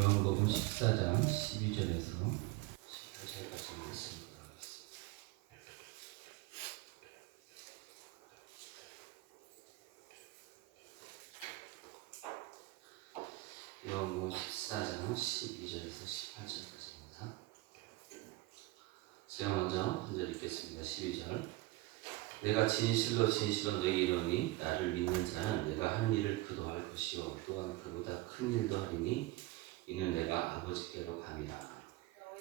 요한복음 14장 12절에서 18절까지 말씀 보도록 하겠습니다. 요한복음 14장 12절에서 18절까지입니다. 제가 먼저 한 절 읽겠습니다. 12절. 내가 진실로 너에게 이르노니 나를 믿는 자는 내가 하는 일을 그도 할 것이요 또한 그보다 큰 일도 하리니 이는 내가 아버지께로 감이라.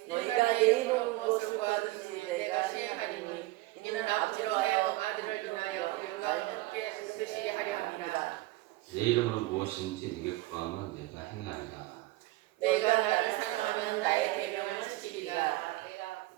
너희가 내 이름 무엇을 구하든지 내가 시행하리니 이는 아버지로 하여금 아들을 인하여 영광을 얻게 하듯이 하려 함이라. 내 이름으로 무엇인지 네게 구하면 내가 행하리라. 내가 나를 사랑하면 나의 계명을 지키리라.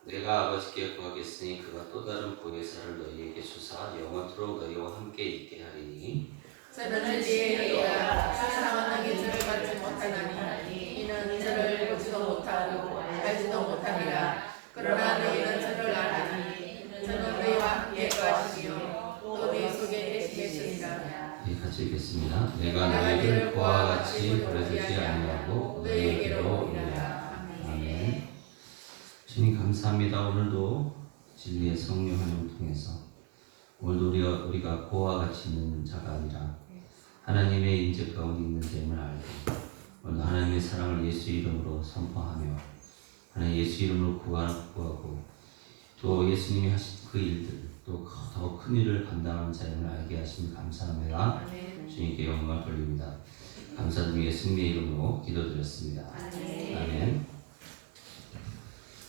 내가 아버지께 구하겠으니 그가 또 다른 보혜사를 너희에게 주사 영원토록 너희와 함께 있게 하리니 저는 지혜리라. 세상은 너희 저를 받지 못하나니 이는 저를 보지도 못하고 알지도 못하니라. 그러나 너희는 저를 아나니 저는 너희와 함께 거하시며 또 너희 속에 계시겠으리라. 예, 같이 읽겠습니다. 내가 너희를 고와 같이 버려두지 아니하고 너희에게로 오리라. 아멘. 주님 감사합니다. 오늘도 진리의 성령 활동을 통해서 오늘도 우리가 고와 같이 있는 자가 아니라 하나님의 인재 가운데 있는 점을 알고 오늘 하나님의 사랑을 예수 이름으로 선포하며 하나님 예수 이름으로 구하고 또 예수님이 하신 그 일들 또 더 큰 일을 감당하는 자임을 알게 하시니 감사합니다. 주님께 영광을 돌립니다. 감사드리며 예수님의 이름으로 기도드렸습니다. 아멘.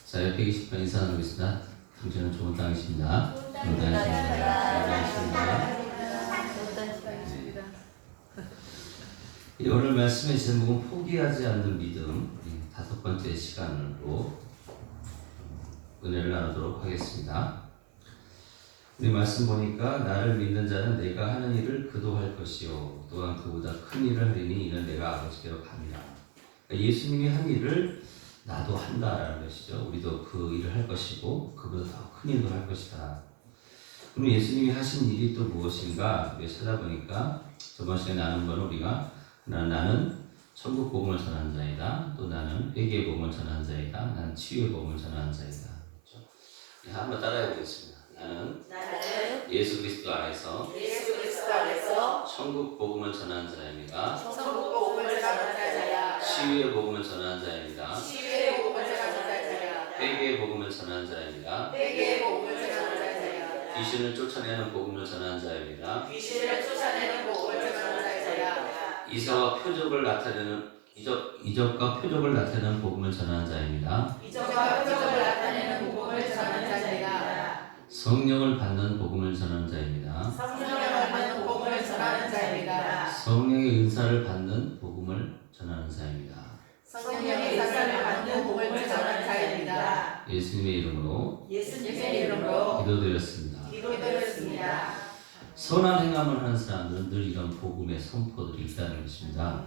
자, 옆에 계신 분 인사 나누겠습니다. 당신은 좋은 땅이십니다. 좋은 땅이십니다. 오늘 말씀의 제목은 포기하지 않는 믿음, 다섯 번째 시간으로 은혜를 나누도록 하겠습니다. 우리 말씀 보니까 나를 믿는 자는 내가 하는 일을 그도 할 것이요 또한 그보다 큰 일을 하리니 이는 내가 아버지께로 감이라. 그러니까 예수님이 한 일을 나도 한다라는 것이죠. 우리도 그 일을 할 것이고 그보다 더 큰 일도 할 것이다. 그럼 예수님이 하신 일이 또 무엇인가 우리가 찾아보니까 저번 시간에 나눈 거는 우리가 나는 천국 복음을 전하는 자이다. 또 나는 회개의 복음을 전하는 자이다. 나는 치유의 복음을 전하는 자이다. 그렇죠? 한번 따라해 보겠습니다. 나는 예수 그리스도 안에서 천국 복음을 전하는 자입니다. 치유의 복음을 전하는 자입니다. 회개의 복음을 전하는 자입니다. 귀신을 쫓아내는 복음을 전하는 자입니다. 이적과 표적을 나타내는 복음을 전하는 자입니다. 성령을 받는 복음을 전하는 자입니다. 성령의 은사를 받는 복음을 전하는 자입니다. 예수님의 이름으로 기도드렸습니다. 선한 행함을 하는 사람들은 늘 이런 복음의 선포들이 있다는 것입니다.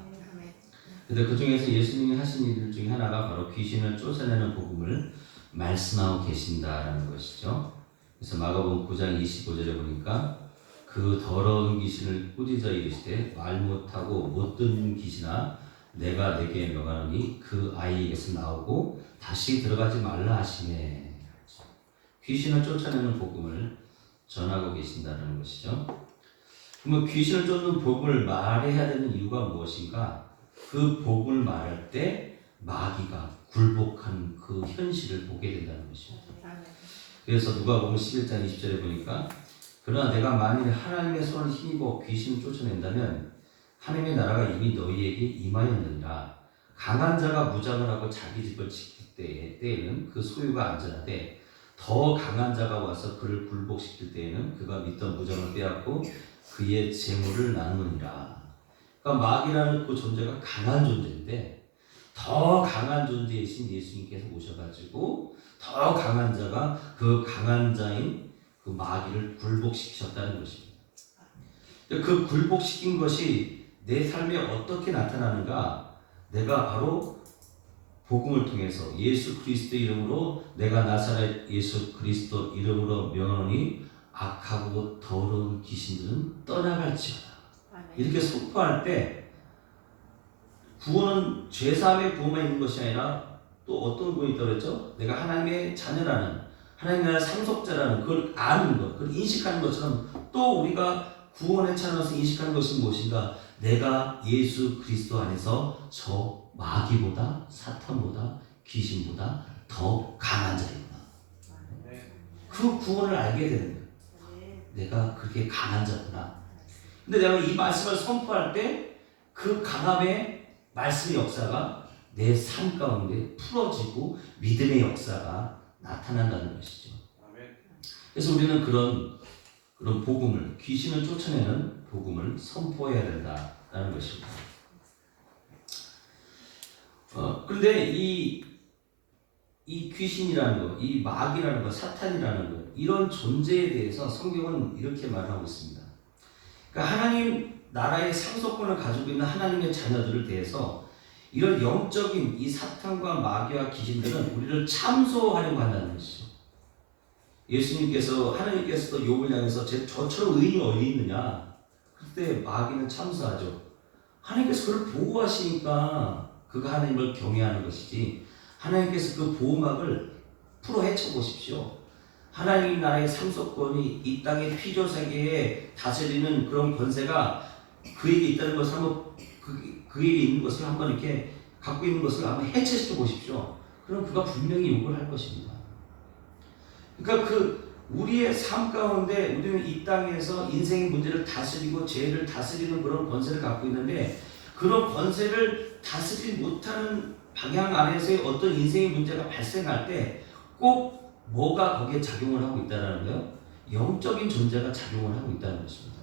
그런데 그 중에서 예수님이 하신 일 중에 하나가 바로 귀신을 쫓아내는 복음을 말씀하고 계신다라는 것이죠. 그래서 마가복음 9장 25절에 보니까 그 더러운 귀신을 꾸짖어 이르시되 말 못하고 못 듣는 귀신아 내가 내게 명하노니 그 아이에게서 나오고 다시 들어가지 말라 하시네. 귀신을 쫓아내는 복음을 전하고 계신다는 것이죠. 그러면 귀신을 쫓는 복음을 말해야 되는 이유가 무엇인가? 그 복음을 말할 때 마귀가 굴복하는 그 현실을 보게 된다는 것입니다. 그래서 누가복음 11장 20절에 보니까 그러나 내가 만일 하나님의 손을 힘입어 귀신을 쫓아낸다면 하나님의 나라가 이미 너희에게 임하였느니라. 강한 자가 무장을 하고 자기 집을 지킬 때에는 그 소유가 안전하되 더 강한 자가 와서 그를 굴복시킬 때에는 그가 믿던 무장을 빼앗고 그의 재물을 나누느니라. 그러니까 마귀라는 그 존재가 강한 존재인데 더 강한 존재이신 예수님께서 오셔가지고 더 강한 자가 그 강한 자인 그 마귀를 굴복시키셨다는 것입니다. 그 굴복시킨 것이 내 삶에 어떻게 나타나는가? 내가 바로 복음을 통해서 예수 그리스도 이름으로 내가 나사렛 예수 그리스도 이름으로 명하노니 악하고 더러운 귀신들은 떠나갈지어다. 이렇게 선포할 때 구원은 죄사함의 구원만 있는 것이 아니라 또 어떤 구원이 있다고 그랬죠? 내가 하나님의 자녀라는, 하나님의 나라의 상속자라는 그걸 아는 것, 그걸 인식하는 것처럼 또 우리가 구원의 찬원에서 인식하는 것이 무엇인가? 내가 예수 그리스도 안에서 저 마귀보다, 사탄보다, 귀신보다 더 강한 자이구나. 그 구원을 알게 되는 거예요. 내가 그렇게 강한 자구나. 근데 내가 이 말씀을 선포할 때 그 강함의 말씀의 역사가 내 삶 가운데 풀어지고 믿음의 역사가 나타난다는 것이죠. 그래서 우리는 그런 복음을, 귀신을 쫓아내는 복음을 선포해야 된다는 것입니다. 그런데 이 귀신이라는 것, 이 마귀라는 것, 사탄이라는 것, 이런 존재에 대해서 성경은 이렇게 말하고 있습니다. 그러니까 하나님 나라의 상속권을 가지고 있는 하나님의 자녀들을 대해서 이런 영적인 이 사탄과 마귀와 귀신들은 우리를 참소하려고 한다는 것이죠. 예수님께서, 하나님께서도 욥을 향해서 저처럼 의인이 어디 있느냐? 그때 마귀는 참소하죠. 하나님께서 그를 보호하시니까 그가 하나님을 경외하는 것이지, 하나님께서 그 보호막을 풀어 헤쳐 보십시오. 하나님 나라의 상속권이 이 땅의 피조세계에 다스리는 그런 권세가 그에게 있다는 것을 한번, 그에게 있는 것을 한번 이렇게 갖고 있는 것을 한번 해체시켜 보십시오. 그럼 그가 분명히 욕을 할 것입니다. 그러니까 우리의 삶 가운데 우리는 이 땅에서 인생의 문제를 다스리고 죄를 다스리는 그런 권세를 갖고 있는데, 그런 권세를 다스리지 못하는 방향 안에서의 어떤 인생의 문제가 발생할 때 꼭 뭐가 거기에 작용을 하고 있다는 거예요? 영적인 존재가 작용을 하고 있다는 것입니다.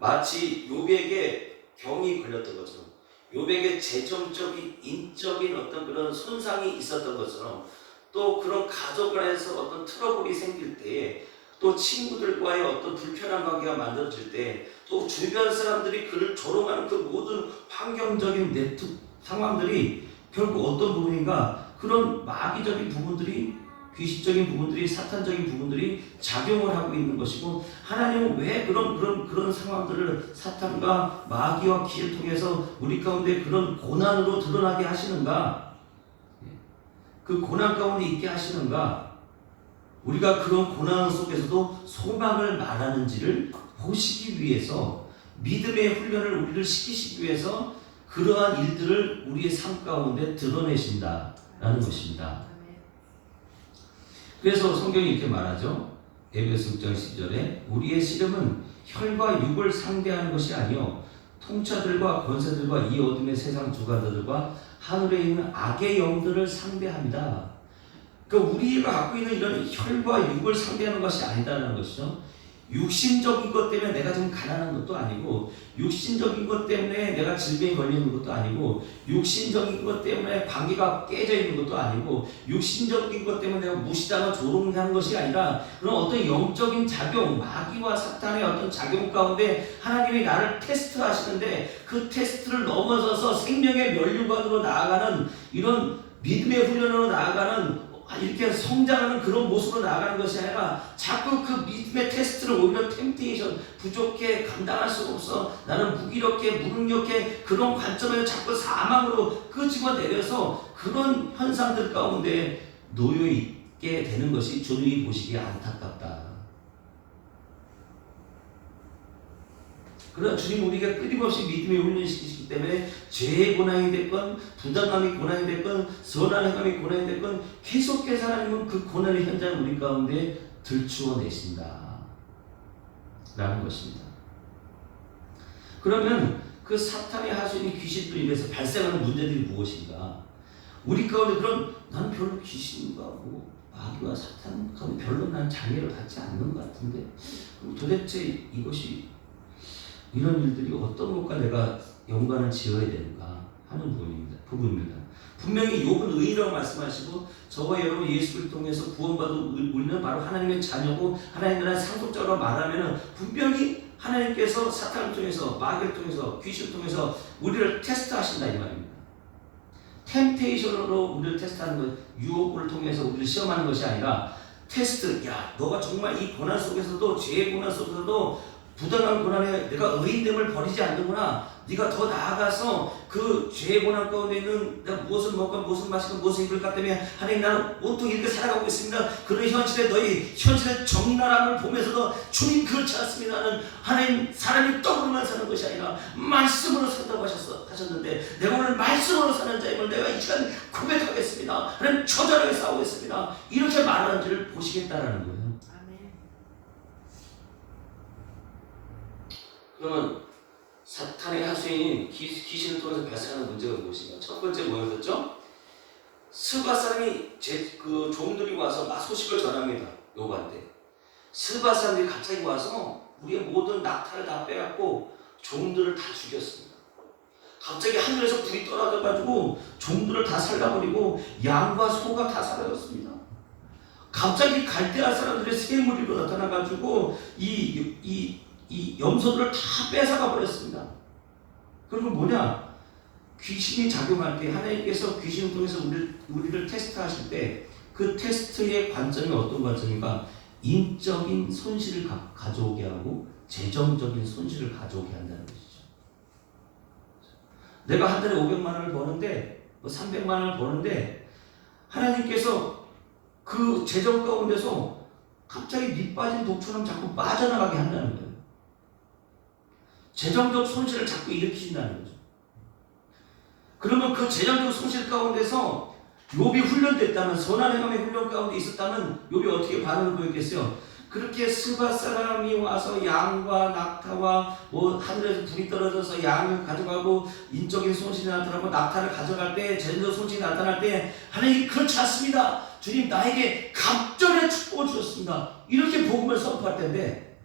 마치 욥에게 병이 걸렸던 것처럼, 욥에게 재정적인, 인적인 어떤 그런 손상이 있었던 것처럼, 또 그런 가족 안에서 어떤 트러블이 생길 때에, 또 친구들과의 어떤 불편한 관계가 만들어질 때, 또 주변 사람들이 그를 조롱하는 그 모든 환경적인 상황들이 결국 어떤 부분인가? 그런 마귀적인 부분들이, 귀신적인 부분들이, 사탄적인 부분들이 작용을 하고 있는 것이고, 하나님은 왜 그런 상황들을 사탄과 마귀와 귀신을 통해서 우리 가운데 그런 고난으로 드러나게 하시는가? 그 고난 가운데 있게 하시는가? 우리가 그런 고난 속에서도 소망을 말하는지를 보시기 위해서, 믿음의 훈련을 우리를 시키시기 위해서 그러한 일들을 우리의 삶 가운데 드러내신다라는 것입니다. 그래서 성경이 이렇게 말하죠. 에베소 6장 10절에 우리의 씨름은 혈과 육을 상대하는 것이 아니요 통치자들과 권세들과 이 어둠의 세상 주관자들과 하늘에 있는 악의 영들을 상대합니다. 그러니까 우리가 갖고 있는 이런 혈과 육을 상대하는 것이 아니다라는 것이죠. 육신적인 것 때문에 내가 지금 가난한 것도 아니고, 육신적인 것 때문에 내가 질병에 걸리는 것도 아니고, 육신적인 것 때문에 관계가 깨져 있는 것도 아니고, 육신적인 것 때문에 내가 무시당하고 조롱하는 것이 아니라, 그런 어떤 영적인 작용, 마귀와 사탄의 어떤 작용 가운데 하나님이 나를 테스트하시는데, 그 테스트를 넘어서서 생명의 면류관으로 나아가는, 이런 믿음의 훈련으로 나아가는, 이렇게 성장하는 그런 모습으로 나아가는 것이 아니라, 자꾸 그 믿음의 테스트를 오히려 템테이션, 부족해, 감당할 수가 없어, 나는 무기력해, 무능력해, 그런 관점에서 자꾸 사망으로 끄집어 내려서 그런 현상들 가운데 놓여 있게 되는 것이 주님이 보시기에 안타깝다. 그러나 주님 우리가 끊임없이 믿음의 훈련시키시기 때문에 죄의 고난이 됐건, 부당함이 고난이 됐건, 선한 행함이 고난이 됐건, 계속해서 하나님은 그 고난의 현장을 우리 가운데 들추어내신다 라는 것입니다. 그러면 그 사탄의 하수인이 귀신으로 인해서 발생하는 문제들이 무엇인가? 우리 가운데 나는 별로 귀신과 마귀와 사탄 가운데 별로 난 장애를 받지 않는 것 같은데, 도대체 이런 일들이 어떤 것과 내가 연관을 지어야 되는가 하는 부분입니다. 분명히 욥은 의인이라고 말씀하시고, 저와 여러분 예수를 통해서 구원받은 우리는 바로 하나님의 자녀고 하나님 나라의 상속자로 말하면 분명히 하나님께서 사탄을 통해서, 마귀를 통해서, 귀신을 통해서 우리를 테스트하신다 이 말입니다. 템테이션으로 우리를 테스트하는 것, 유혹을 통해서 우리를 시험하는 것이 아니라 테스트, 야 너가 정말 이 고난 속에서도, 죄의 고난 속에서도 부당한 고난에 내가 의인됨을 버리지 않는구나. 네가 더 나아가서 그 죄의 고난 가운데 있는 내가 무엇을 먹고 무엇을 마시고 무엇을 입을까 때문에 하나님 나는 온통 이렇게 살아가고 있습니다. 그런 현실에 너희 현실의 적나라함을 보면서도 주님 그렇지 않습니다. 나는 하나님 사람이 떡으로만 사는 것이 아니라 말씀으로 산다고 하셨는데 내가 오늘 말씀으로 사는 자임을 내가 이 시간 고백하겠습니다. 하나님 처절하게 싸우겠습니다. 이렇게 말하는지를 보시겠다라는 거예요. 그러면 사탄의 하수인 귀신을 통해서 발생하는 문제가 무엇인가? 첫 번째 뭐였었죠? 스바 사람이 그 종들이 와서 막 소식을 전합니다. 요한테. 스바 사람들이 갑자기 와서 우리의 모든 낙타를 다 빼갖고 종들을 다 죽였습니다. 갑자기 하늘에서 불이 떨어져가지고 종들을 다 살라버리고 양과 소가 다 사라졌습니다. 갑자기 갈대아 사람들의 새 무리로 나타나가지고 이 염소들을 다 뺏어가 버렸습니다. 그러면 뭐냐? 귀신이 작용할 때 하나님께서 귀신을 통해서 우리를 테스트하실 때 그 테스트의 관점이 어떤 관점인가? 인적인 손실을 가져오게 하고 재정적인 손실을 가져오게 한다는 것이죠. 내가 한 달에 500만 원을 버는데 300만 원을 버는데 하나님께서 그 재정 가운데서 갑자기 밑 빠진 독처럼 자꾸 빠져나가게 한다는 거예요. 재정적 손실을 자꾸 일으키신다는 거죠. 그러면 그 재정적 손실 가운데서 욥이 훈련됐다면, 선한 행함의 훈련 가운데 있었다면 욥이 어떻게 반응을 보였겠어요? 그렇게 스바 사람이 와서 양과 낙타와 하늘에서 불이 떨어져서 양을 가져가고 인적인 손실이 나타나고 낙타를 가져갈 때, 재정적 손실이 나타날 때 하나님 그렇지 않습니다. 주님 나에게 갑절의 축복을 주셨습니다. 이렇게 복음을 선포할 텐데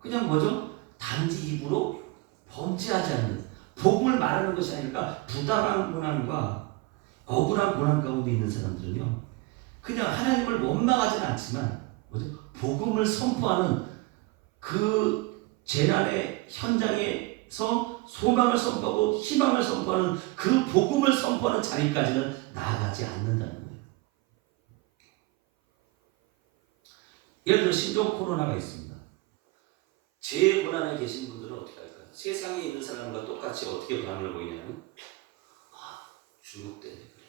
그냥 뭐죠? 단지 입으로 범죄하지 않는 복음을 말하는 것이 아니라 부당한 고난과 억울한 고난 가운데 있는 사람들은요, 그냥 하나님을 원망하지는 않지만 뭐죠? 복음을 선포하는 그 재난의 현장에서 소망을 선포하고 희망을 선포하는 그 복음을 선포하는 자리까지는 나아가지 않는다는 거예요. 예를 들어 신종 코로나가 있습니다. 제 고난에 계신 분들은 어떻게 할까요? 세상에 있는 사람과 똑같이 어떻게 반응을 보이냐면 중국 때문에 그래,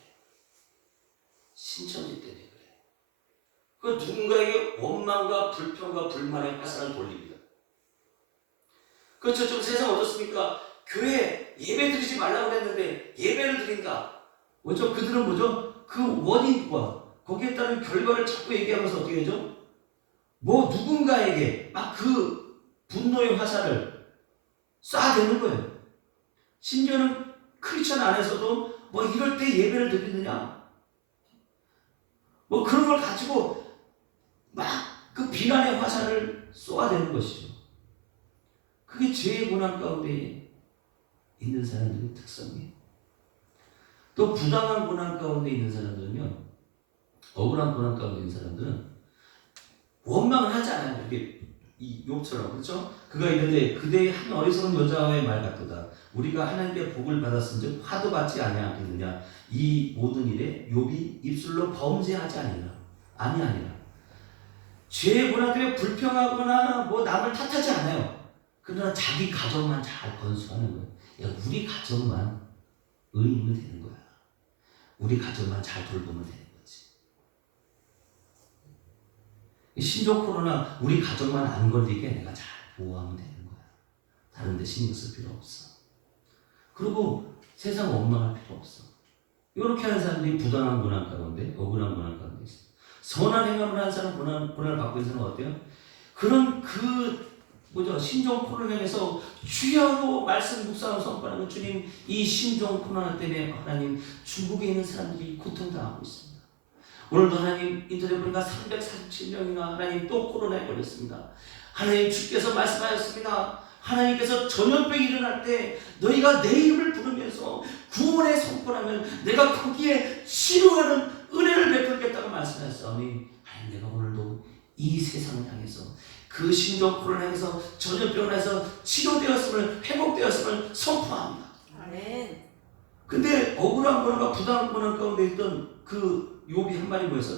신천지 때문에 그래. 그 누군가에게 원망과 불평과 불만의 화살을 돌립니다. 그렇죠. 좀 세상 어떻습니까? 교회 예배 드리지 말라고 했는데 예배를 드린다. 뭐죠? 그들은 뭐죠? 그 원인과 거기에 따른 결과를 자꾸 얘기하면서 어떻게 하죠? 누군가에게 막 그 분노의 화살을 쏴대는 거예요. 심지어는 크리스천 안에서도 이럴 때 예배를 드리느냐? 그런 걸 가지고 막 그 비난의 화살을 쏘아대는 것이죠. 그게 죄의 고난 가운데 있는 사람들의 특성이에요. 또 부당한 고난 가운데 있는 사람들은요, 억울한 고난 가운데 있는 사람들은 원망을 하지 않아요. 이렇게 이 욥처럼, 그렇죠? 그가 이르되 그대의 한 어리석은 여자의 말 같도다. 우리가 하나님께 복을 받았은즉 화도 받지 아니하겠느냐. 이 모든 일에 욥이 입술로 범죄하지 아니라 죄의 고난 때문에 불평하거나 남을 탓하지 않아요. 그러나 자기 가정만 잘 건수하는 거예요. 우리 가정만 의인이면 되는 거야. 우리 가정만 잘 돌보면 되는 거지. 신종 코로나 우리 가정만 안 걸리게 내가 잘 보호하면 되는 거야. 다른 데 신경 쓸 필요 없어. 그리고 세상 원망할 필요 없어. 이렇게 하는 사람들이 부당한 고난 가운데, 억울한 고난 가운데 있어. 선한 행함을 하는 사람, 고난을 받고 있는 사람은 어때요? 그런 신종 코로나 향해서 주야로 말씀 묵상을 선포하는 건 주님, 이 신종 코로나 때문에 하나님 중국에 있는 사람들이 고통당하고 있습니다. 오늘도 하나님 인터넷 보니까 347명이나 하나님 또 코로나에 걸렸습니다. 하나님 주께서 말씀하셨습니다. 하나님께서 전염병이 일어날 때 너희가 내 이름을 부르면서 구원의 선포하면 내가 거기에 치료하는 은혜를 베풀겠다고 말씀하셨사오니 하나님, 내가 오늘도 이 세상을 향해서 그 신종 코로나 향해서 전염병을 해서 치료되었음을, 회복되었음을 선포합니다. 아멘. 근데 억울한 고난과 부당한 고난 가운데 있던 그 욥이 한 말이 뭐였어?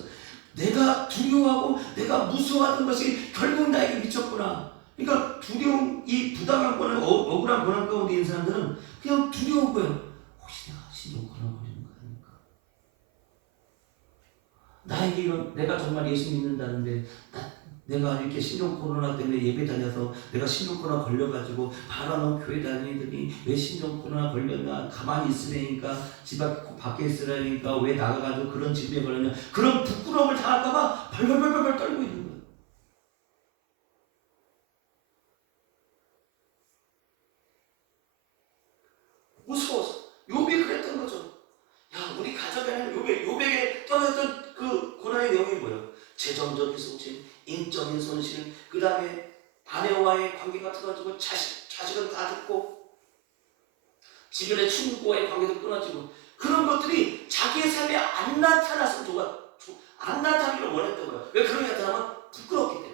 내가 두려워하고 내가 무서워하던 것이 결국 나에게 미쳤구나. 그러니까 두려움, 이 부당한 고난, 억울한 고난 가운데 있는 사람들은 그냥 두려운 거예요. 혹시 내가 신종 고난 걸리는 거 아닐까? 나에게 이런, 내가 정말 예수 믿는다는데 내가 이렇게 신종 코로나 때문에 예배 다녀서 내가 신종 코로나 걸려가지고 바로 교회 다니더니 왜 신종 코로나 걸렸나, 가만히 있으라니까, 집 밖에 있으라니까, 왜 나가가지고 그런 질병에 걸렸냐, 그런 부끄러움을 당할까봐 벌벌벌벌 떨고 있는 거예요. 무서워서. 욥이 그랬던 거죠. 야, 우리 가족에는 욥에게 떨어졌던 그 고난의 내용이 뭐예요? 재정적인 손실, 인적인 손실, 그 다음에 아내와의 관계가 틀어지고 자식은 다 죽고 주변의 친구와의 관계도 끊어지고, 그런 것들이 자기의 삶에 안 나타나서 안 나타나기를 원했던 거예요. 왜 그런 게 나타나면 부끄럽기 때문에.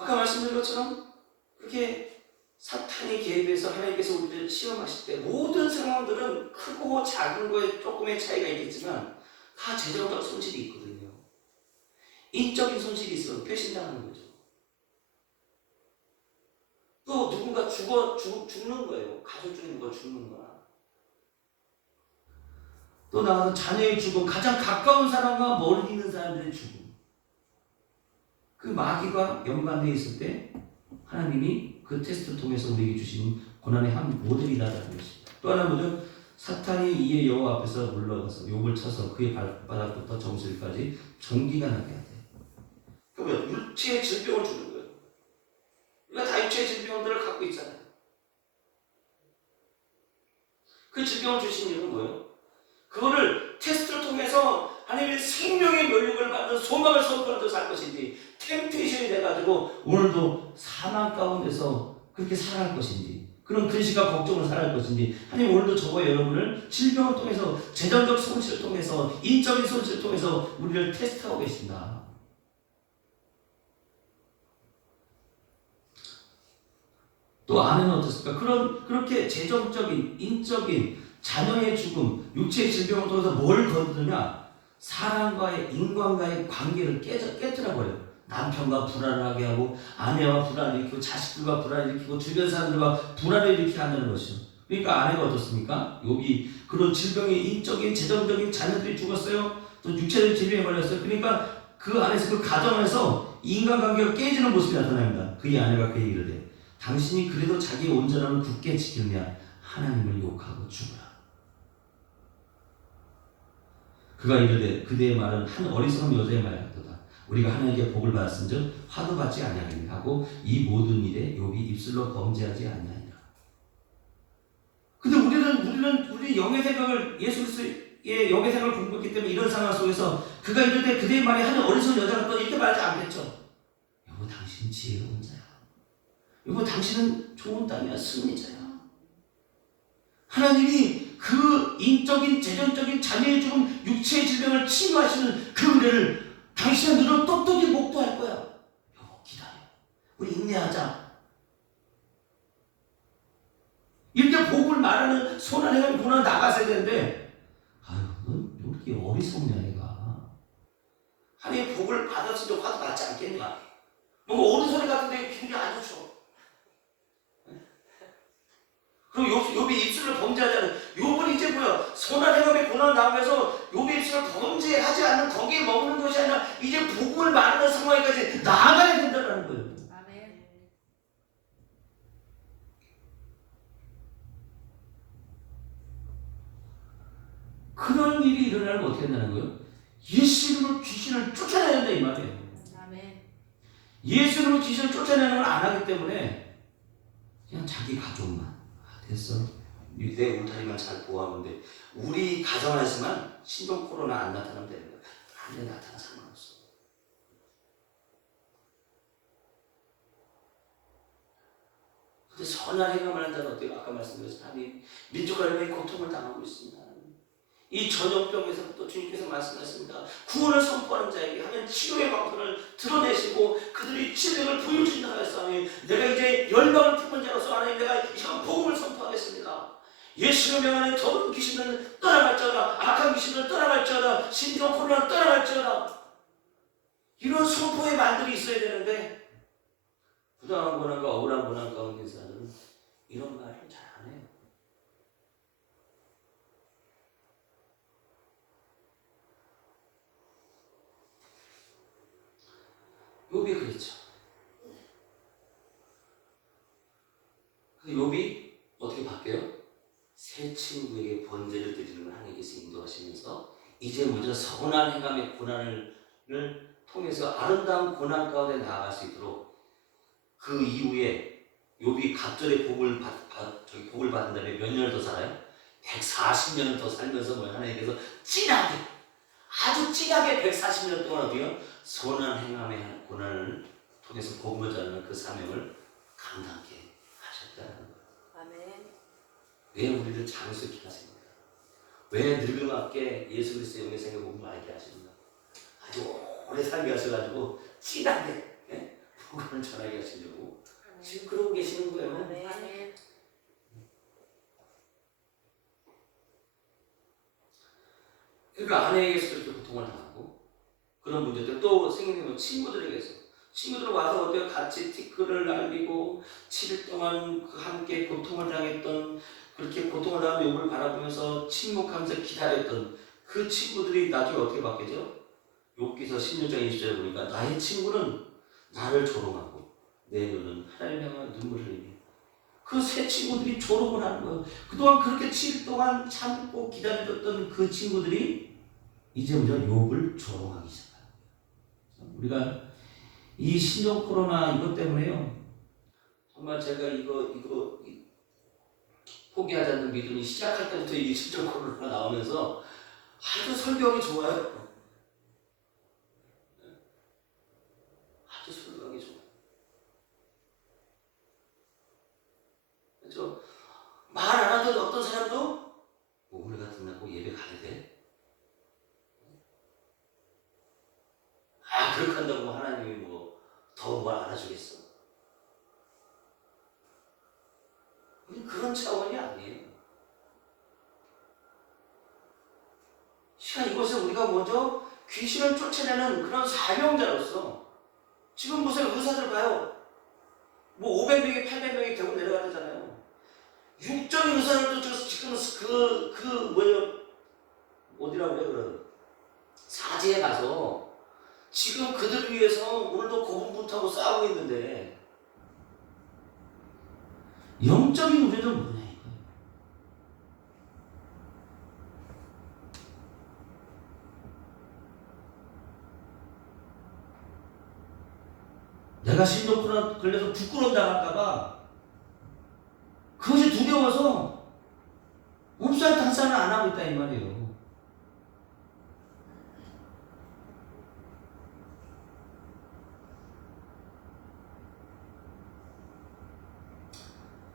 아까 말씀드린 것처럼 그렇게 사탄이 개입해서 하나님께서 우리를 시험하실 때 모든 상황들은 크고 작은 거에 조금의 차이가 있겠지만 다 재정적 손실이 있거든요. 인적인 손실이 있어요. 배신당하는 거죠. 또 누군가 죽는 거예요. 가족 중에 누가 죽는 거나. 또 나가서 자녀의 죽음, 가장 가까운 사람과 멀리 있는 사람들의 죽음. 그 마귀가 연관되어 있을 때 하나님이 그 테스트를 통해서 우리에게 주신 고난의 한 모델이라는 것입니다. 또 하나 뭐죠? 사탄이 이에 여호와 앞에서 물러가서 욥을 쳐서 그의 발바닥부터 정수리까지 전기가 나게 하대. 그러면 육체의 질병을 주는 거예요. 우리가 다 육체의 질병들을 갖고 있잖아요. 그 질병을 주신 이유는 뭐예요? 그거를 테스트를 통해서 하나님의 생명의 면류관을 받는 소망을 선포하면서 살 것인지, 템테이션이 돼가지고 오늘도 사망 가운데서 그렇게 살아갈 것인지, 그런 근심과 걱정을 살아갈 것인지, 하나님 오늘도 저와 여러분을 질병을 통해서, 재정적 손실을 통해서, 인적인 손실을 통해서 우리를 테스트하고 계신다. 또 아내는 어떻습니까? 그렇게 재정적인, 인적인, 자녀의 죽음, 육체의 질병을 통해서 뭘 거두느냐? 사람과의, 인간과의 관계를 깨뜨려버려요. 남편과 불안을 하게 하고, 아내와 불안을 일으키고, 자식들과 불안을 일으키고, 주변 사람들과 불안을 일으키게 한다는 것이죠. 그러니까 아내가 어떻습니까? 욥이 그런 질병에, 인적인, 재정적인 자녀들이 죽었어요. 또 육체적인 질병에 걸렸어요. 그러니까 그 안에서, 그 가정 안에서 인간관계가 깨지는 모습이 나타납니다. 그의 아내가 그에게 이르되 당신이 그래도 자기의 온전함을 굳게 지키느냐? 하나님을 욕하고 죽으라. 그가 이르되 그대의 말은 한 어리석은 여자의 말 같도다. 우리가 하나님께 복을 받았은즉 화도 받지 아니하겠니 하고 이 모든 일에 욥이 입술로 범죄하지 아니하니라. 근데 우리 영의 생각을, 예수 그리스도의 영의 생각을 공부했기 때문에 이런 상황 속에서 그가 이르되 그대의 말이 한 어리석은 여자 같다 이렇게 말하지 않겠죠. 여보, 당신 지혜로운 자야. 여보, 당신은 좋은 땅이야, 승리자야. 하나님이 그 인적인, 재정적인 자녀의 죽음, 육체의 질병을 치유하시는 그 은혜를 당신의 눈으로 똑똑히 목도할 거야. 여보, 기다려. 우리 인내하자. 이렇게 복을 말하는 손안 행함이 고난 나가서야 되는데, 아유, 넌 왜 이렇게 어리석냐, 얘가. 하나님의 복을 받았으면 화도 받지 않겠냐. 뭔가 옳은 소리 같은데 기분이 안 좋죠. 그럼 욥이 입술을 범죄하잖아요. 욥은 이제 뭐야? 선한 행함의 고난을 당해서 욥이 입술을 범죄하지 않는 거기에 머무는 것이 아니라 이제 복음을 말하는 상황까지 나아가야 된다는 거예요. 아멘. 그런 일이 일어나면 어떻게 된다는 거예요? 예수 이름으로 귀신을 쫓아내야 된다 이 말이에요. 아멘. 예수 이름으로 귀신을 쫓아내는 걸 안 하기 때문에 그냥 자기 가족만 됐어. 내 울타리만 잘 보호하면 돼. 우리 가정 안에서만 신종 코로나 안 나타나면 되는 거야. 안 나타나 상관없어. 근데 선한 행함을 한다는 어때요? 아까 말씀드렸듯이 민족과 여러분이 고통을 당하고 있습니다. 이 전염병에서부터 주님께서 말씀하셨습니다. 구원을 선포하는 자에게 하면 치료의 방법을 드러내시고 그들이 치료를 부여주신다 하였사오니 내가 이제 열방을 품은 자로서 하나님 내가 이 복음을 선포하겠습니다. 예수를 명하는 더러운 귀신은 떠나갈지어다. 악한 귀신은 떠나갈지어다. 신종 코로나 떠나갈지어다. 이런 선포의 말들이 있어야 되는데 부당한 고난과 억울한 고난 가운데 있는 사람들은 이런 말을 잘 안 해요. 욥이 그랬죠. 욥이 어떻게 바뀌어요? 새 친구에게 번제를 드리는 걸 하나님께서 인도하시면서 이제 먼저 선한 행함의 고난을 통해서 아름다운 고난 가운데 나아갈 수 있도록 그 이후에 욥이 갑절의 복을 받은 다음에 몇 년을 더 살아요? 140년을 더 살면서 뭐 하나님께서 진하게 아주 진하게 140년 동안 어디요? 선한 행함의 고난을 통해서 복음을 전하는 그 사명을 감당하게 하셨다는 거예요. 아멘. 왜 우리를 장수케 하십니까? 왜 늙음없게 예수 그리스도의 영생의 복음을 알게 하십니까? 아주 오래 살게 하셔가지고 진하게 복음을 전하게 하시려고 지금 그러고 계시는 거예요. 아멘. 그러니까 아내에게서 그렇게 고통을 당하고 그런 문제들 또 생기는 친구들 와서 어때요? 같이 티끌을 날리고 7일 동안 함께 고통을 당했던 그렇게 고통을 당한 욥을 바라보면서 침묵하면서 기다렸던 그 친구들이 나중에 어떻게 바뀌죠? 욥기서 16장 20절에 보니까 나의 친구는 나를 조롱하고 내 눈은 하나님 향한 눈물을 흘리며 그 새 친구들이 조롱을 하는 거예요. 그동안 그렇게 7일 동안 참고 기다렸던 그 친구들이 이제부터 욥을 조롱하기 시작합니다. 우리가 이 신종 코로나 이것 때문에요. 정말 제가 이거 포기하지 않는 믿음이 시작할 때부터 이 신종 코로나가 나오면서 아주 설교하기 좋아요. 아주 설교하기 좋아요. 그렇죠? 말 안 하던 어떤 사람도 뭐 우리 같은 날고 예배 가야 돼. 그렇게 한다고 하나님이 뭐 더 뭘 알아주겠어? 우리 그런 차원이 아니에요. 시간 이곳에 우리가 먼저 귀신을 쫓아내는 그런 사명자로서 지금 무슨 의사들 봐요. 뭐 500명이 800명이 되고 내려갔잖아요. 육적인 의사들도 지금 어디라고 그래 그런 사지에 가서 지금 그들 위해서 오늘도 고군분투하고 싸우고 있는데 영적인 우리는 뭐냐 이거예요. 내가 신종 코로나 걸려서 부끄러움 당할까봐 그것이 두려워서 몸살 단산을 안 하고 있다 이 말이에요.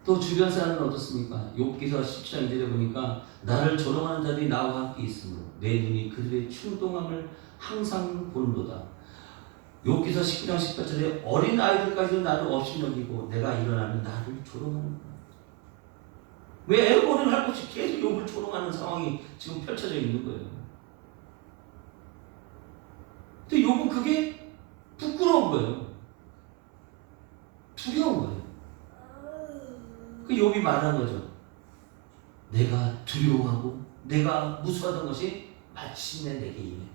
또 주변 사람은 어떻습니까? 욥기서 17장 1절에 보니까 나를 조롱하는 자들이 나와 함께 있으므로 내 눈이 그들의 충동함을 항상 보는도다. 욥기서 19장 18절에 어린 아이들까지도 나를 없이 여기고 내가 일어나면 나를 조롱하는 거야. 왜 애고를 할 것이 계속 욥을 조롱하는 상황이 지금 펼쳐져 있는 거예요. 근데 욥은 그게 부끄러운 거예요. 두려운 거예요. 그 욥이 말한 거죠. 내가 두려워하고 내가 무서워하던 것이 마침내 내게 임했다.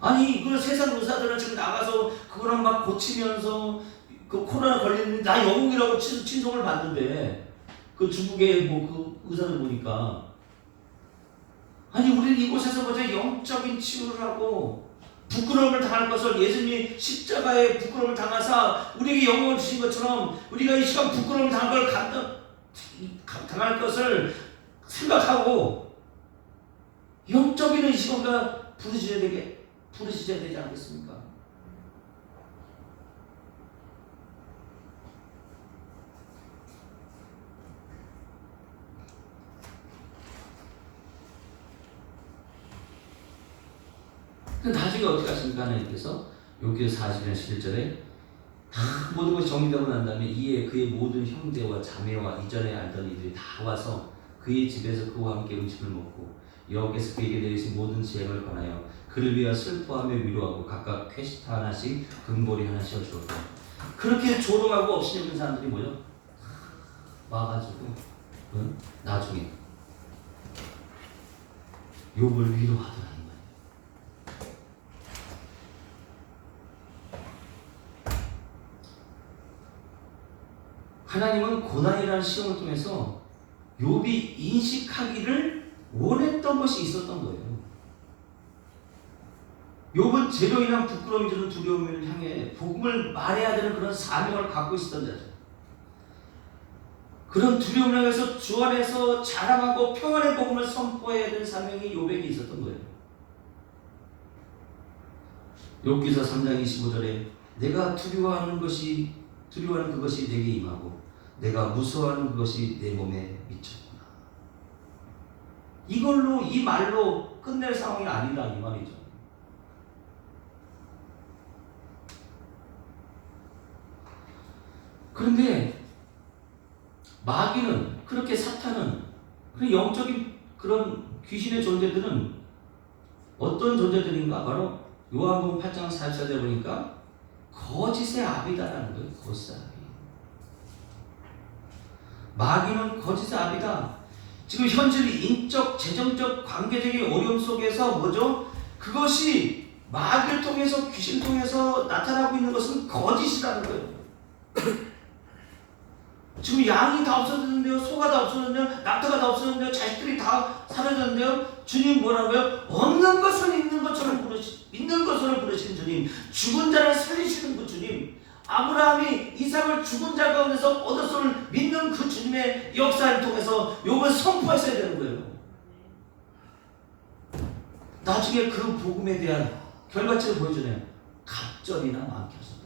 아니 그 세상 의사들은 지금 나가서 그거를 막 고치면서 그 코로나 걸리는 나 영웅이라고 친송을 받는데 그 중국의 뭐 그 의사들 보니까 아니 우리는 이곳에서 먼저 영적인 치유를 하고 부끄러움을 당할 것을 예수님이 십자가에 부끄러움을 당하사 우리에게 영광을 주신 것처럼 우리가 이 시간 부끄러움을 당할 걸 당할 것을 생각하고 영적인 이 시간과 부르짖어야 되지 않겠습니까? 나중에 어떻게 하십니까? 하나님께서 욥기 40장 11절에 다 모든 것이 정리되고 난 다음에 이에 그의 모든 형제와 자매와 이전에 알던 이들이 다 와서 그의 집에서 그와 함께 음식을 먹고 여호와께서 그에게 내리신 모든 재앙을 권하여 그를 위하여 슬퍼하며 위로하고 각각 퀘스타 하나씩 금보리 하나씩을 주었다. 그렇게 조롱하고 업신여긴 사람들이 뭐죠? 와가지고 나중에 욥을 위로하더라. 하나님은 고난이라는 시험을 통해서 욥이 인식하기를 원했던 것이 있었던 거예요. 욥은 재로 인한 부끄러움이 주는 두려움을 향해 복음을 말해야 되는 그런 사명을 갖고 있었던 자죠. 그런 두려움을 향해서 주 안에서 자랑하고 평안의 복음을 선포해야 되는 사명이 욥에게 있었던 거예요. 욥기서 3장 25절에 내가 두려워하는 그것이 내게 임하고 내가 무서워하는 그것이 내 몸에 미쳤구나. 이걸로 이 말로 끝낼 상황이 아니다 이 말이죠. 그런데 마귀는 그렇게 사탄은 그 영적인 그런 귀신의 존재들은 어떤 존재들인가 바로 요한복음 8장 44절에 보니까 거짓의 아비다라는 거예요. 거짓의 아비. 마귀는 거짓의 아비다. 지금 현실 인적, 재정적, 관계적인 어려움 속에서 뭐죠? 그것이 마귀를 통해서 귀신을 통해서 나타나고 있는 것은 거짓이라는 거예요. 지금 양이 다 없어졌는데요, 소가 다 없어졌는데요, 낙타가 다 없어졌는데요, 자식들이 다 사라졌는데요. 주님 뭐라고요? 없는 것을 있는 것처럼 있는 것으로 부르시는 주님, 죽은 자를 살리시는 그 주님, 아브라함이 이삭을 죽은 자 가운데서 얻었음을 믿는 그 주님의 역사를 통해서 욥을 선포했어야 되는 거예요. 나중에 그 복음에 대한 결과치를 보여주네요. 갑절이나 많겠습니다.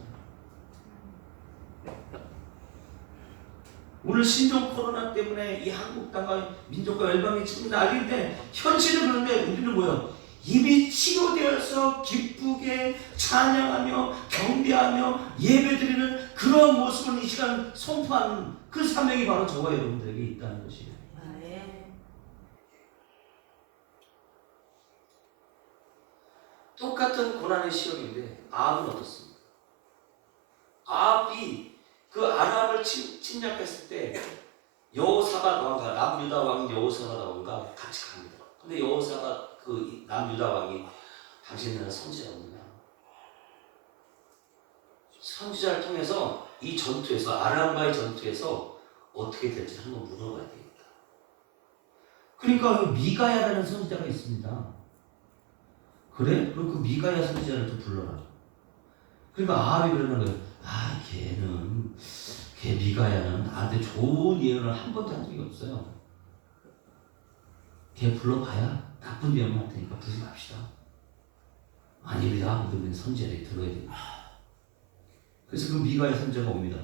오늘 신종 코로나 때문에 이 한국 땅과 민족과 열방이 지금 난리인데 현실은 그런데 우리는 뭐예요? 이미 치료되어서 기쁘게 찬양하며 경배하며 예배드리는 그런 모습을 이 시간 선포하는 그 사명이 바로 저와 여러분들에게 있다는 것이에요. 똑같은 고난의 시험인데 아합은 어떻습니까? 아합이 그 아람을 침략했을 때 여호사밧 왕과 남유다 왕 여호사밧 왕과 같이 갑니다. 근데 여호사밧 그 남유다 왕이 당신은 선지자입니다. 선지자를 통해서 이 전투에서 아람과의 전투에서 어떻게 될지 한번 물어봐야 되겠다. 그러니까 미가야라는 선지자가 있습니다. 그래? 그럼 그 미가야 선지자를 좀 불러라. 그러니까 아합이 그러는 거예요. 걔 미가야는 나한테 좋은 예언을 한 번도 한 적이 없어요. 걔 불러봐야 나쁜 예언 할 테니까 부르지 맙시다. 아닙니다. 그러면 선지자들이 들어야 됩니다. 그래서 그 미가야 선지자가 옵니다.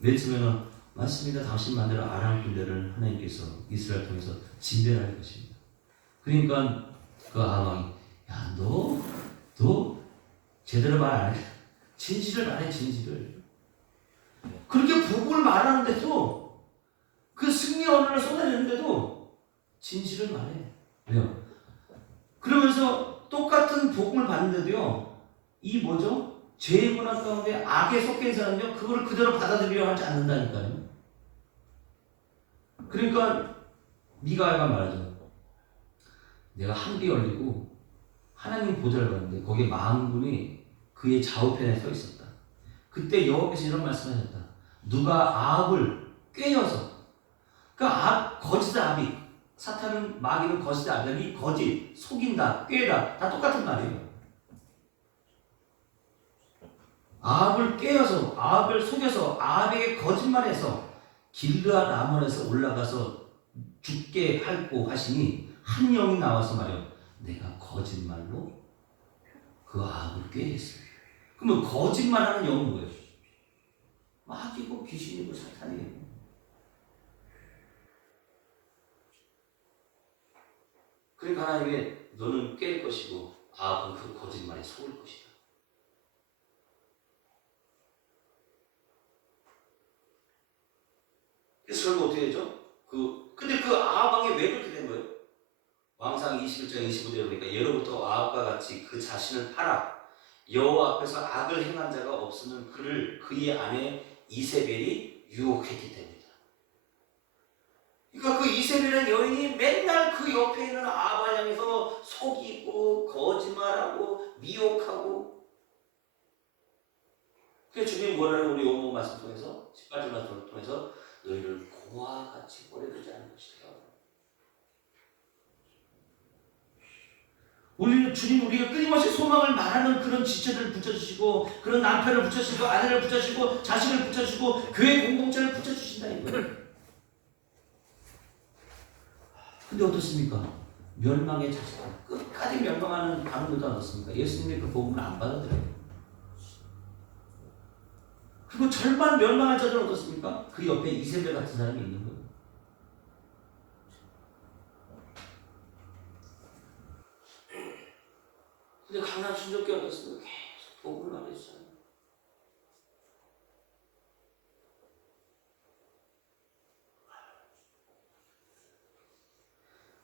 외치면은 맞습니다. 당신만대로 아람 군대를 하나님께서 이스라엘 통해서 진멸할 것입니다. 그러니까 그 아합이 야 너 제대로 말 안 해. 진실을 말해 진실을. 그렇게 복음을 말하는데도 그 승리 언어를 쏟아내는데도 진실을 말해. 왜요? 그러면서 똑같은 복음을 받는데도요. 이 뭐죠? 죄의 문화 가운데 악에 속해 있는 사람은요. 그걸 그대로 받아들이려 하지 않는다니까요. 그러니까 미가야가 말하죠. 내가 한비 열리고 하나님 보좌를 봤는데 거기에 만군이 그의 좌우편에 서 있었다. 그때 여호와께서 이런 말씀하셨다. 누가 아합을 꿰어서 그러니까 거짓 아비 사탄은 마귀는 거짓 아비 거짓 속인다 꿰다 다 똑같은 말이에요. 아합을 꿰어서 아합을 속여서 아합에게 거짓말해서 길르앗 아몬에서 올라가서 죽게 할고 하시니 한 영이 나와서 말이요. 내가 거짓말로 그 아합을 꿰었어요. 그러면 거짓말하는 영은 뭐예요? 마귀고 귀신이고 사탄이에요. 그러니까 하나님이 너는 깰 것이고 아합은 그 거짓말에 속을 것이다. 그래서 결국 어떻게 되죠? 근데 그 아합 왕이 왜 그렇게 된 거예요? 왕상 21장 25절에 보니까 예로부터 아합과 같이 그 자신을 팔아 여호와 앞에서 악을 행한 자가 없으면 그의 아내 이세벨이 유혹했기 때문이다. 그러니까 그 이세벨은 여인이 맨날 그 옆에 있는 아합을 향해서 속이고 거짓말하고 미혹하고, 그래서 주님이 뭐라는 우리 원문 말씀 통해서 18절 말씀을 통해서 너희를 고와 같이 버려두지 않을 것이다. 주님 우리가 끊임없이 소망을 말하는 그런 지체들을 붙여주시고, 그런 남편을 붙여주시고, 아내를 붙여주시고, 자식을 붙여주시고, 교회 공동체를 붙여주신다 이거예요. 근데 어떻습니까? 멸망의 자식들, 끝까지 멸망하는 가문들도 어떻습니까? 예수님의 그 복음을 안 받아들여요. 그리고 절반 멸망한 자들은 어떻습니까? 그 옆에 이세벨 같은 사람이 있는 거예요. 근데 강남 순종교회 어떻습니까? 계속 복음을 말해주잖아요.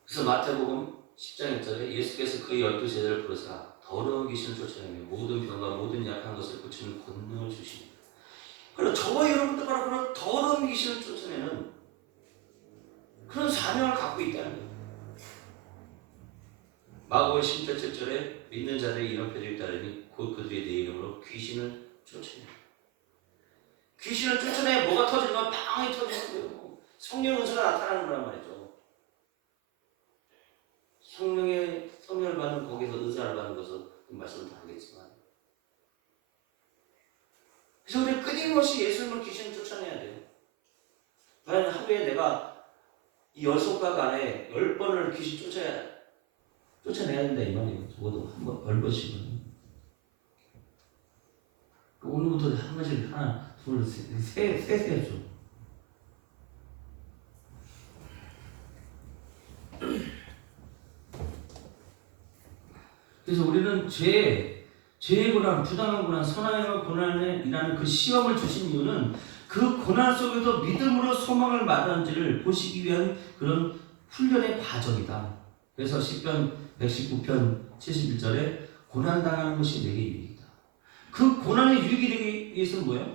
그래서 마태복음 10장 1절에 예수께서 그의 12제자를 부르사 더러운 귀신을 쫓아내며 모든 병과 모든 약한 것을 고치는 권능을 주시니, 그리고 저와 여러분도 바로 그런 더러운 귀신을 쫓아내는 그런 사명을 갖고 있다는 거예요. 마고의 10장 7절에 믿는 자들의 이런 표적이 따르니 곧 그들이 내 이름으로 귀신을 쫓아내요. 귀신을 쫓아내야 뭐가 터지면 방이 터지는 거예요. 성령 은사가 나타나는 거란 말이죠. 성령을 받는 거기서 은사를 받는 것은 말씀을 다르겠지만, 그래서 우리 끊임없이 예수님을 귀신을 쫓아내야 돼요. 나는 하루에 내가 이 10손가락 안에 10번을 귀신 쫓아내야 된다 이 말이에요. 적어도 한 번, 10번씩은. 오늘부터 한 번씩 하나, 둘, 셋 해줘. 그래서 우리는 죄의 고난, 부당한 고난, 선악의 고난이라는 그 시험을 주신 이유는 그 고난 속에서 믿음으로 소망을 말하는지를 보시기 위한 그런 훈련의 과정이다. 그래서 시편 119편 71절에 고난당하는 것이 내게 유익이다. 그 고난의 유익이 되기 위해서는 뭐예요?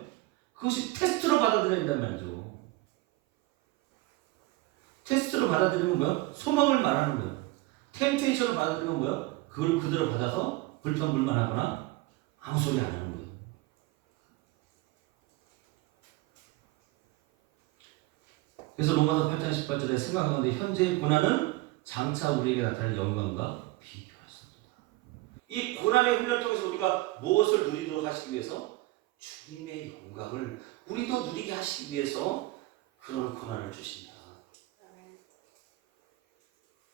그것이 테스트로 받아들여야 된단 말이죠. 테스트로 받아들이면 뭐야? 소망을 말하는 거예요. 템테이션을 받아들이면 뭐야? 그걸 그대로 받아서 불평불만하거나 아무 소리 안 하는 거예요. 그래서 로마서 8장 18절에 생각하는데 현재의 고난은 장차 우리에게 나타날 영광과 비교할 수 없다. 이 고난의 훈련 통해서 우리가 무엇을 누리도록 하시기 위해서? 주님의 영광을 우리도 누리게 하시기 위해서 그런 고난을 주신다.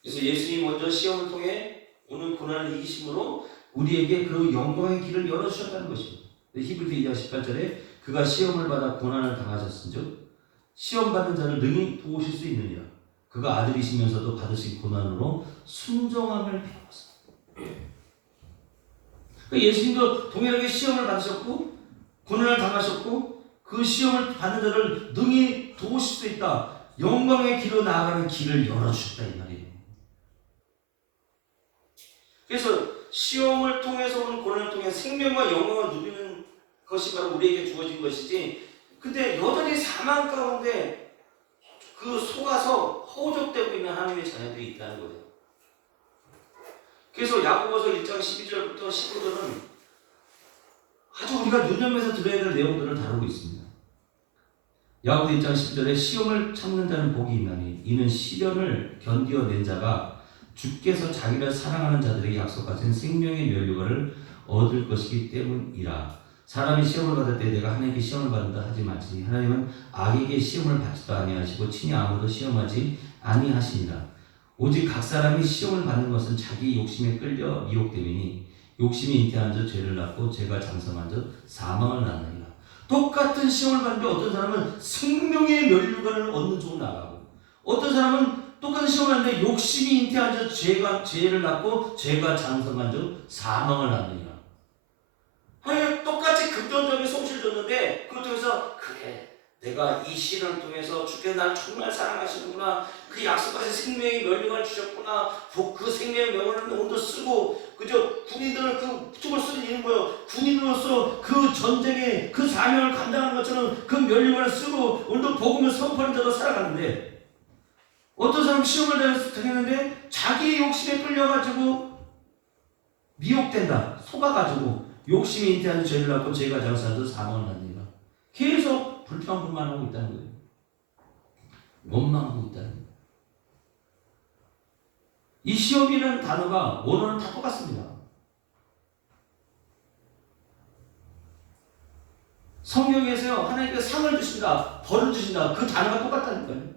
그래서 예수님이 먼저 시험을 통해 오는 고난을 이기심으로 우리에게 그 영광의 길을 열어주셨다는 것입니다. 히브리서 2장 18절에 그가 시험을 받아 고난을 당하셨은즉 시험 받는 자를 능히 도우실 수 있느니라. 그가 아들이시면서도 받으신 고난으로 순종함을 배웠습니다. 그러니까 예수님도 동일하게 시험을 받으셨고 고난을 당하셨고 그 시험을 받는 자를 능히 도우실 수 있다. 영광의 길로 나아가는 길을 열어주셨다 이 말이에요. 그래서 시험을 통해서 오는 고난을 통해 생명과 영광을 누리는 것이 바로 우리에게 주어진 것이지, 근데 여전히 사망 가운데 그 속아서 허우적대고 있는 하나님의 자녀들이 있다는 거예요. 그래서 야고보서 1장 12절부터 15절은 아주 우리가 눈여겨서 들어야 될 내용들을 다루고 있습니다. 야고보 1장 10절에 시험을 참는 자는 복이 있나니 이는 시련을 견디어낸 자가 주께서 자기를 사랑하는 자들에게 약속하신 생명의 면류관을 얻을 것이기 때문이라. 사람이 시험을 받을 때 내가 하나님께 시험을 받는다 하지 말지니 하나님은 악에게 시험을 받지도 아니하시고 친히 아무도 시험하지 아니하시니라. 오직 각 사람이 시험을 받는 것은 자기 욕심에 끌려 미혹됨이니 욕심이 잉태한 자 죄를 낳고 죄가 장성한 자 사망을 낳느니라. 똑같은 시험을 받는데 어떤 사람은 생명의 면류관을 얻는 쪽으로 나가고 어떤 사람은 똑같은 시험을 하는데 욕심이 잉태한 자 죄를 낳고 죄가 장성한 자 사망을 낳느니라. 하나님 똑같이 금전적인 송시를 줬는데 그것 통해서 그래 내가 이 시를 통해서 주께서 나를 정말 사랑하시는구나. 그 약속하신 생명의 면류관을 주셨구나. 그 생명의 명령을 오늘도 쓰고 그저 군인들은 그 죽을 수는 있는 거예요. 군인으로서 그 전쟁의 그 사명을 감당하는 것처럼 그 면류관을 쓰고 오늘도 복음을 선포하는 자로 살아가는데 어떤 사람 시험을 당했는데 자기의 욕심에 끌려가지고 미혹된다. 속아가지고 욕심이 인태하는 죄를 낳고 죄가 장사하도 사망을 합니다. 계속 불평불만하고 있다는 거예요. 원망하고 있다는 거예요. 이 시험이라는 단어가 원어는 다 똑같습니다. 성경에서요, 하나님께서 상을 주신다, 벌을 주신다, 그 단어가 똑같다는 거예요.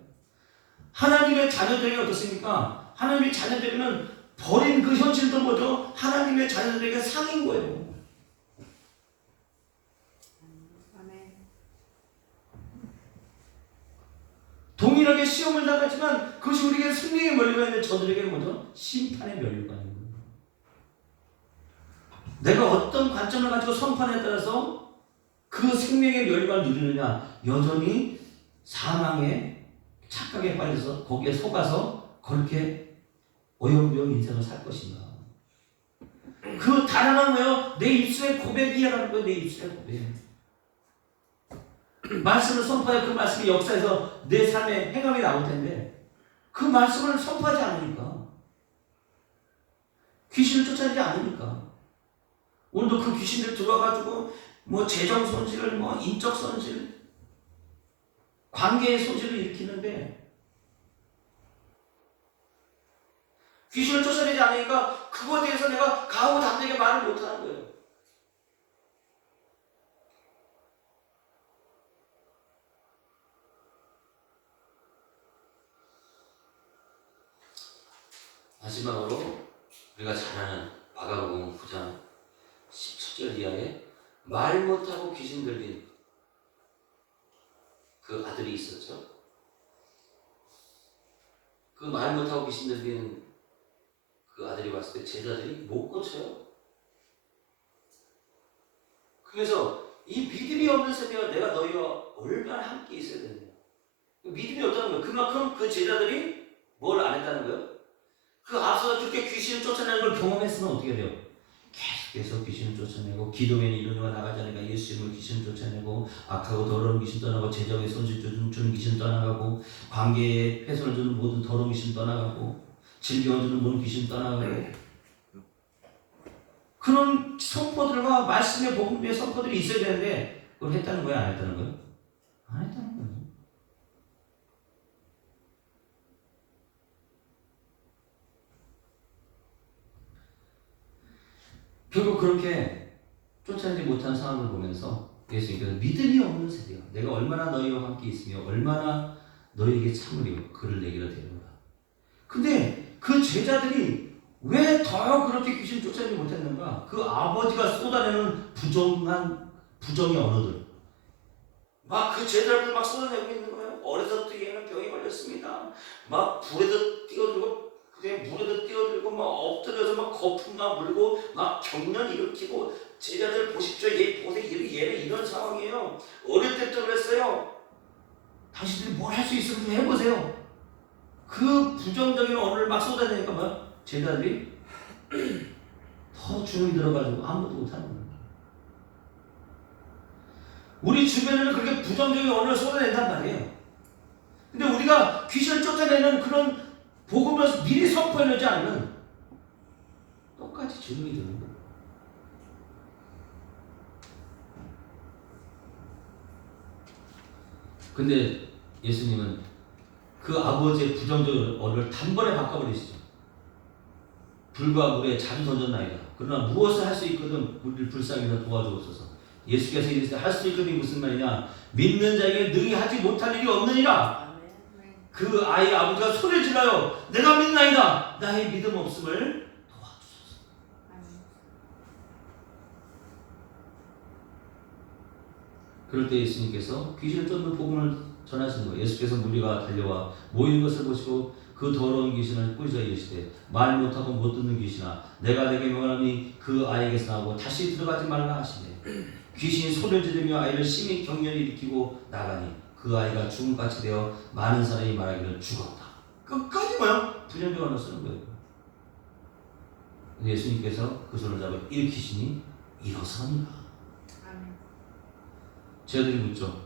하나님의 자녀들에게 어떻습니까? 하나님의 자녀들에게는 버린 그 현실도 뭐죠? 하나님의 자녀들에게 상인 거예요. 동일하게 시험을 당하지만 그것이 우리에게 승리의 면류관인데 저들에게는 뭐죠? 심판의 면류관인 거예요. 내가 어떤 관점을 가지고 선판에 따라서 그 생명의 면류관을 누리느냐, 여전히 사망의 착각에 빠져서 거기에 속아서 그렇게 어영부영 인생을 살 것인가. 그 단어는 뭐예요? 내 입술의 고백이라는 거예요. 내 입술의 고백. 말씀을 선포해 그 말씀이 역사에서 내 삶에 행함이 나올 텐데 그 말씀을 선포하지 않으니까 귀신을 쫓아내지 않으니까 오늘도 그 귀신들 들어와가지고 뭐 재정 손실을 뭐 인적 손실 관계의 손실을 일으키는데 귀신을 쫓아내지 않으니까 그거에 대해서 내가 가오담되게 말을 못하는 거예요. 마지막으로 우리가 잘 아는 마가복음 9장 17절 이하에 말 못하고 귀신 들린 그 아들이 있었죠. 그 말 못하고 귀신 들린 그 아들이 왔을 때 제자들이 못 고쳐요. 그래서 이 믿음이 없는 세대가 내가 너희와 얼마나 함께 있어야 되느냐. 믿음이 없다는 거예요. 그만큼 그 제자들이 뭘 안 했다는 거예요. 그 앞서 그렇게 귀신을 쫓아내는 걸 경험했으면 어떻게 돼요? 계속해서 귀신을 쫓아내고 기도에는 이루어가 나가지 않으니까 예수 이름으로 귀신을 쫓아내고 악하고 더러운 귀신 떠나고 재정에 손실 주는 귀신 떠나가고 관계에 훼손을 주는 모든 더러운 귀신 떠나가고 질병을 주는 모든 귀신 떠나가고 그런 선포들과 말씀의 복음의 선포들이 있어야 되는데 그걸 했다는 거예요? 안 했다는 거예요? 안 했다는 거예요. 결국 그렇게 쫓아내지 못한 상황을 보면서 예수님께서 믿음이 없는 세대야. 내가 얼마나 너희와 함께 있으며 얼마나 너희에게 참으리요 그를 내게로 데려오라. 근데 그 제자들이 왜 더 그렇게 귀신을 쫓아내지 못했는가? 그 아버지가 쏟아내는 부정의 언어들. 막 그 제자들 막 쏟아내고 있는 거예요. 어려서부터 얘는 병이 걸렸습니다. 막 불에도 뛰어들고 그냥 물에도 뛰어들고 막 엎드려서 막 거품만 물고 막 경련 일으키고 제자들 보십시오. 얘 보세요. 얘는 이런 상황이에요. 어릴 때부터 그랬어요. 당신들이 뭘 할 수 있으면 좀 해보세요. 그 부정적인 언어를 막 쏟아내니까 막 제자들이 더 주눅이 들어가지고 아무것도 못하는 거예요. 우리 주변에는 그렇게 부정적인 언어를 쏟아낸단 말이에요. 근데 우리가 귀신을 쫓아내는 그런 복음을 미리 선포해내지 않으면 똑같이 주눅이 드는 거예요. 근데 예수님은 그 아버지의 부정적인 언어를 단번에 바꿔버리시죠. 불과 물에 자주 던졌나이다. 그러나 무엇을 할 수 있거든 우리를 불쌍히 여겨 도와주옵소서. 예수께서 이르시되 할 수 있거든이 무슨 말이냐? 믿는 자에게 능히 하지 못할 일이 없느니라. 그 아이의 아버지가 소리를 질러요. 내가 믿나이다. 나의 믿음 없음을 도와주소서. 그럴 때 예수님께서 귀신을 쫓는 복음을 전하시는 거예요. 예수께서 무리가 달려와 모이는 것을 보시고 그 더러운 귀신을 꾸짖어 이르시되 말 못하고 못 듣는 귀신아 내가 내게 명하노니 그 아이에게서 나오고 다시 들어가지 말라 하시네. 귀신이 소리를 지르며 아이를 심히 경련을 일으키고 나가니 그 아이가 죽음같이 되어 많은 사람이 말하기를 죽었다. 끝까지 뭐야? 부정적으로 쓰는 거예요. 예수님께서 그 손을 잡아 일으키시니 일어서니라. 저희들이 묻죠.